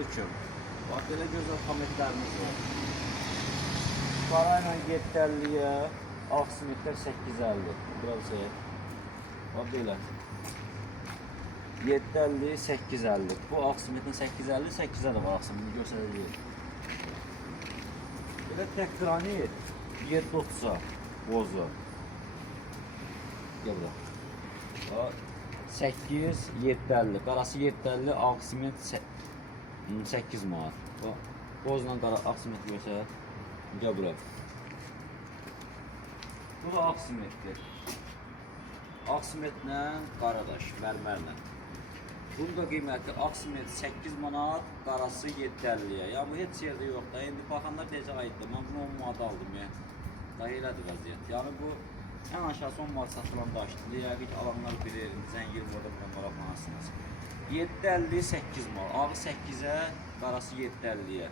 Selamünaleyküm. Bak belə gözəl kommentlərimiz var. Parayla 750'ye, aksimitler 850. Biraz şey. Bak belə. 750, 850. Bu aksimetin 850, 8'e de var aksimini göstərəcək. Belə tek granit 730'a bozu. Gel bura. 8, 750. Qarası 750, aksimit 8 manat. Bozla qara aksimit göstər. Gel bura. Bu da aksimitdir. Aksimitlə qaradaş, mərmərlə. Bunun da qiyməti aksimit 8 manat, qarası 750'ye. Ya bu heç yerdə yox da. İndi baxanlar deyəcək ayıqdır. Mən bunu 10 manat aldım ya. Daha elədir vəziyyət. Yəni bu ən aşağısı 10 manat satılan daşdır. Yəqin ki alanlar bilir. Zəngin burada maraqlanırsınız. 750, 8 manat. Ağı 8'e, qarası 750'ye.